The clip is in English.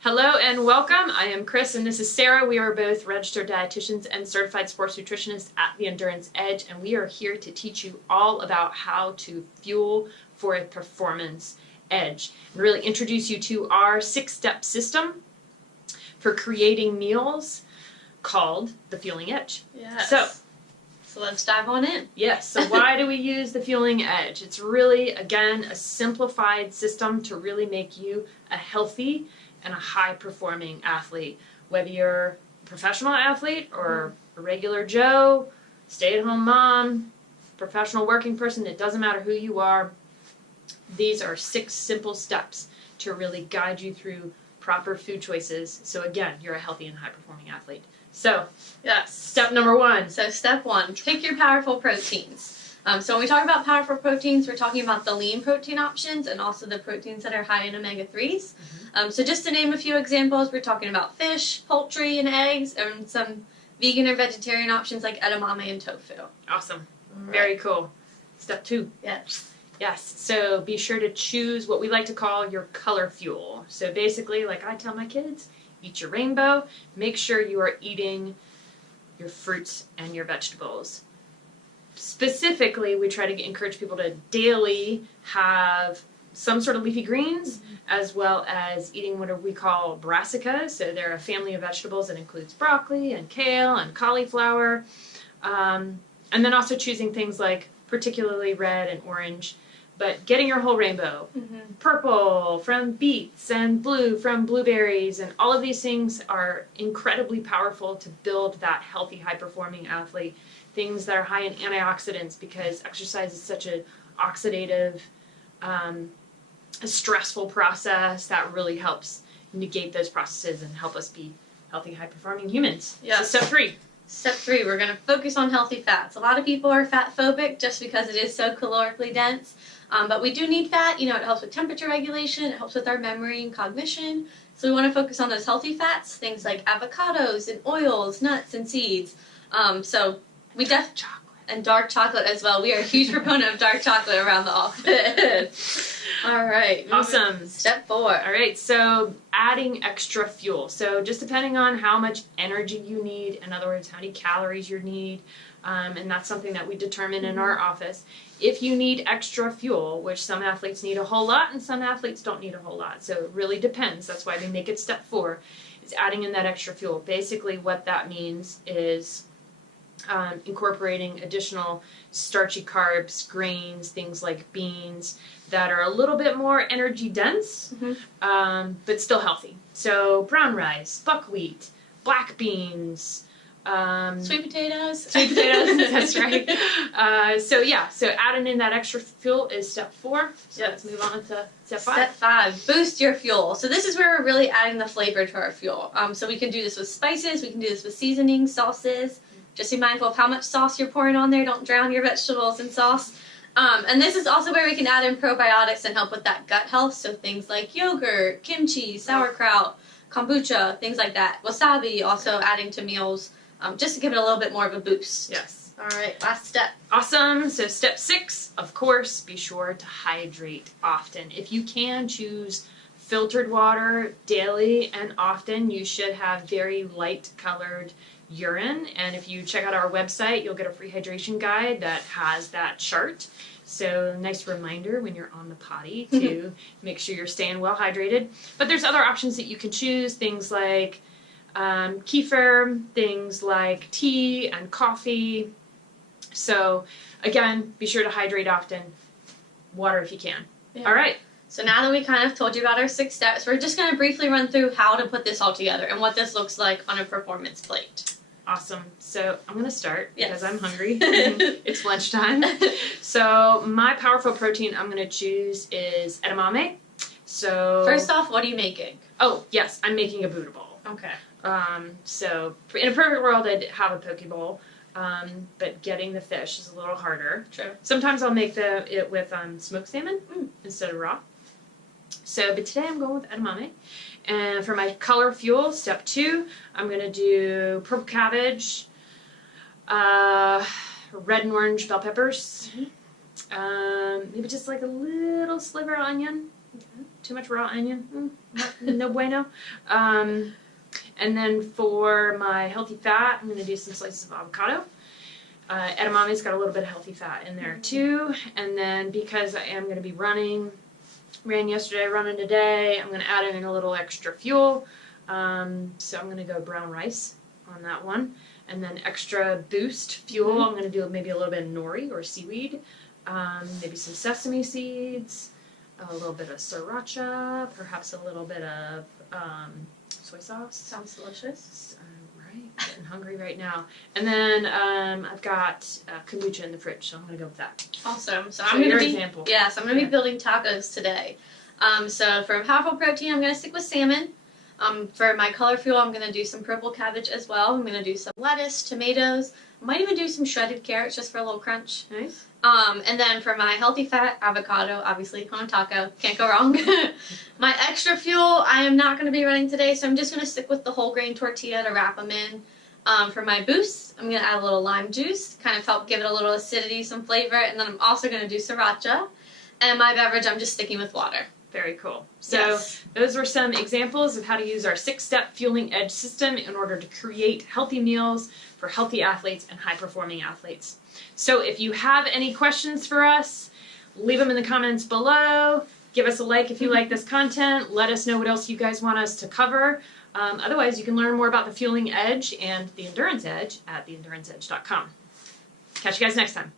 Hello and welcome. I am Chris and this is Sarah. We are both registered dietitians and certified sports nutritionists at the Endurance Edge, and we are here to teach you all about how to fuel for a performance edge and really introduce you to our 6-step system for creating meals called the Fueling Edge. Yes. So let's dive on in. Yes. So why do we use the Fueling Edge? It's really, again, a simplified system to really make you a healthy and a high-performing athlete. Whether you're a professional athlete or a regular Joe, stay-at-home mom, professional working person, it doesn't matter who you are. These are 6 simple steps to really guide you through proper food choices. So again, you're a healthy and high-performing athlete. So, yes. Step number 1. So step 1, pick your powerful proteins. So when we talk about powerful proteins, we're talking about the lean protein options and also the proteins that are high in omega-3s. So just to name a few examples, we're talking about fish, poultry, and eggs, and some vegan or vegetarian options like edamame and tofu. Awesome. Very cool. Step 2. Yes. Yes, so be sure to choose what we like to call your color fuel. So basically, like I tell my kids, eat your rainbow. Make sure you are eating your fruits and your vegetables. Specifically, we try to encourage people to daily have some sort of leafy greens, as well as eating what we call brassicas. So they're a family of vegetables that includes broccoli and kale and cauliflower. And then also choosing things like particularly red and orange, but getting your whole rainbow. Purple from beets and blue from blueberries, and all of these things are incredibly powerful to build that healthy, high-performing athlete. Things that are high in antioxidants, because exercise is such an oxidative, a stressful process that really helps negate those processes and help us be healthy, high-performing humans. Yeah. So step 3. Step 3, we're going to focus on healthy fats. A lot of people are fat phobic just because it is so calorically dense. But we do need fat. You know, it helps with temperature regulation. It helps with our memory and cognition. So we want to focus on those healthy fats, things like avocados and oils, nuts and seeds. So we definitely and dark chocolate as well. We are a huge proponent of dark chocolate around the office. All right. Awesome. Step 4. All right, so adding extra fuel. So just depending on how much energy you need, in other words, how many calories you need, and that's something that we determine in our office. If you need extra fuel, which some athletes need a whole lot and some athletes don't need a whole lot, so it really depends. That's why they make it step 4, is adding in that extra fuel. Basically what that means is incorporating additional starchy carbs, grains, things like beans that are a little bit more energy dense, but still healthy. So brown rice, buckwheat, black beans, sweet potatoes. Sweet potatoes, that's right. So adding in that extra fuel is step 4. So let's move on to step 5. Step 5, boost your fuel. So this is where we're really adding the flavor to our fuel. So we can do this with spices, we can do this with seasonings, sauces. Just be mindful of how much sauce you're pouring on there. Don't drown your vegetables in sauce. And this is also where we can add in probiotics and help with that gut health. So things like yogurt, kimchi, sauerkraut, kombucha, things like that. Wasabi also adding to meals just to give it a little bit more of a boost. Yes. All right, last step. Awesome. So step 6, of course, be sure to hydrate often. If you can, choose filtered water daily and often. You should have very light colored urine, and if you check out our website, you'll get a free hydration guide that has that chart. So nice reminder when you're on the potty to make sure you're staying well hydrated. But there's other options that you can choose, things like kefir, things like tea and coffee. So again, be sure to hydrate often. Water if you can. Yeah. All right. So now that we kind of told you about our 6 steps, we're just going to briefly run through how to put this all together and what this looks like on a performance plate. Awesome. So I'm going to start because I'm hungry. It's lunchtime. So my powerful protein I'm going to choose is edamame. So first off, what are you making? Oh, yes, I'm making a Buddha bowl. Okay. So in a perfect world, I'd have a poke bowl, but getting the fish is a little harder. True. Sometimes I'll make it with smoked salmon instead of raw. So, but today I'm going with edamame. And for my color fuel, step 2, I'm going to do purple cabbage, red and orange bell peppers, maybe just like a little sliver of onion, Too much raw onion? No bueno. And then for my healthy fat, I'm going to do some slices of avocado. Edamame's got a little bit of healthy fat in there too. And then because I am going to be ran yesterday, running today, I'm going to add in a little extra fuel. So I'm going to go brown rice on that one. And then extra boost fuel, I'm going to do maybe a little bit of nori or seaweed. Maybe some sesame seeds, a little bit of sriracha, perhaps a little bit of soy sauce. Sounds delicious. Right, getting hungry right now. And then I've got kombucha in the fridge, so I'm gonna go with that. Awesome. So I'm gonna example. Yes, I'm gonna be building tacos today. So for powerful protein, I'm gonna stick with salmon. For my color fuel, I'm gonna do some purple cabbage as well. I'm gonna do some lettuce, tomatoes. I might even do some shredded carrots just for a little crunch. Nice. And then for my healthy fat, avocado, obviously, on a taco. Can't go wrong. My extra fuel, I am not going to be running today, so I'm just going to stick with the whole grain tortilla to wrap them in. For my boost, I'm going to add a little lime juice, kind of help give it a little acidity, some flavor, and then I'm also going to do sriracha. And my beverage, I'm just sticking with water. Very cool. So those were some examples of how to use our 6-step fueling edge system in order to create healthy meals for healthy athletes and high-performing athletes. So if you have any questions for us, leave them in the comments below. Give us a like if you like this content. Let us know what else you guys want us to cover. Otherwise, you can learn more about the fueling edge and the endurance edge at theenduranceedge.com. Catch you guys next time.